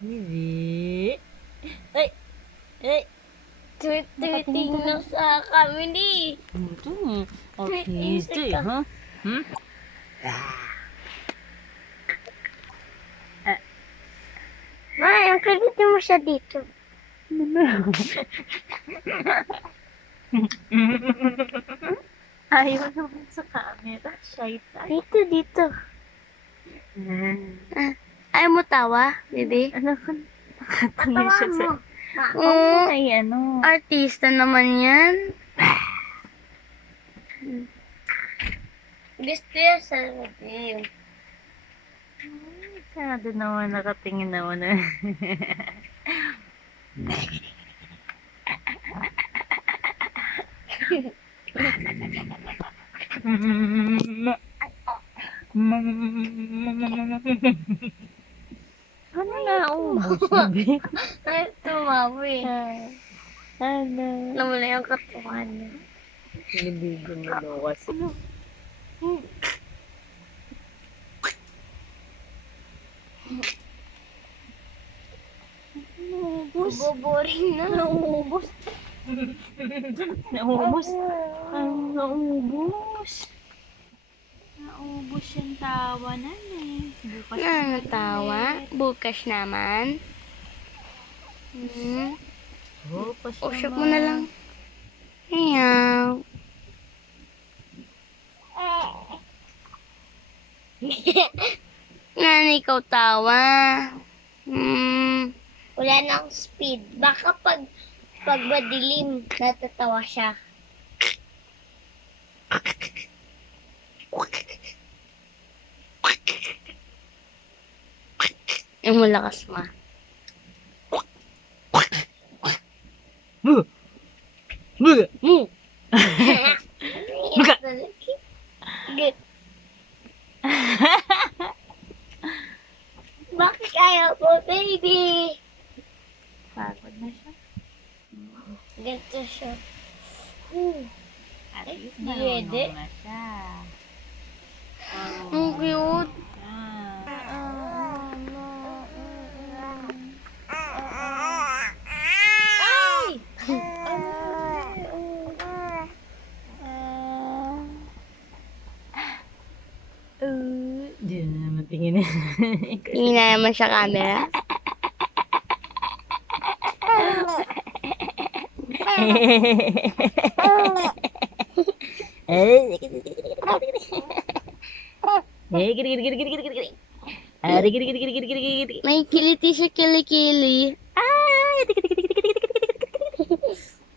Hindi. Ay! Ay! Tingnan sa kami Ito. Artista eh, ha? Hmm? Ay, ang kulit mo siya dito. Ayaw naman sa camera. Shy tayo. Dito. Ayaw mo tawa, baby? Ano ko? Nakatingin siya sa... Oo. Ay, ano? Artista naman yan. Gusto yan sa review. Masyado naman nakatingin naman na. Ano na ubos, baby? Ay, tumawi. Ano? Namula yung katuhan niya. Sinibigan mo daw kasi. Boboring na. Naubos. Naubos. Naubos. Naubos yung tawa na eh. Bukas Ano tawa? Bukas naman. Bukas Usap mo na lang. Ayaw. Nani ikaw tawa. Wala nang speed. Baka pag madilim, natatawa siya. Yung malakas ma. Mu! Good. Bakit ayaw mo, baby? Pagod na siya. Ganito siya. At Ay, least di marunong pwede. na siya. Ang cute. Ay! Di na naman tingin. Tingin na naman sa camera. May kiliti siya kilikili.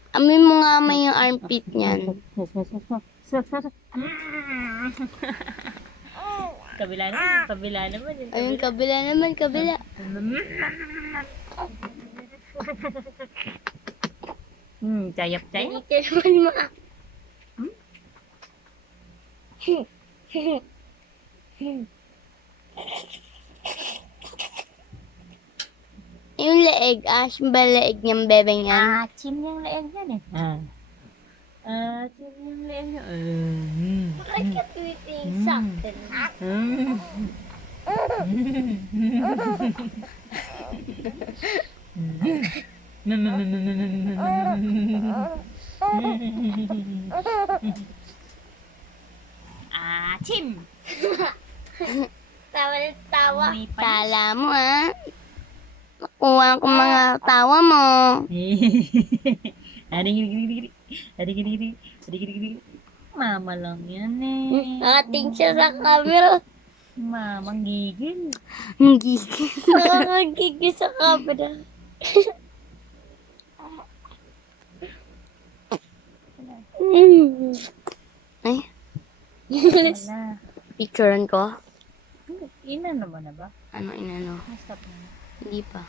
Amin mo nga may yung armpit niyan. Kabila naman, kabila naman. Ayun, kabila naman, kabila. Chayap. Hindi ka naman Yung leeg, asim ba leeg niyang bebe niyan? Chim yung leeg yan eh. Chim yung leeg niya. Bakit ka tuwiting sa akin? Chim! Tawa na tawa. May panis. Kala mo Nakuha ko mga tawa mo. Mama lang yan eh. Nakating siya sa camera. Mamang gigil. Ang gigil. Nakakagigil sa camera. Ay. Wala. Picturean ko? Ina naman na ba? Ano inano? Stop na. Hindi pa.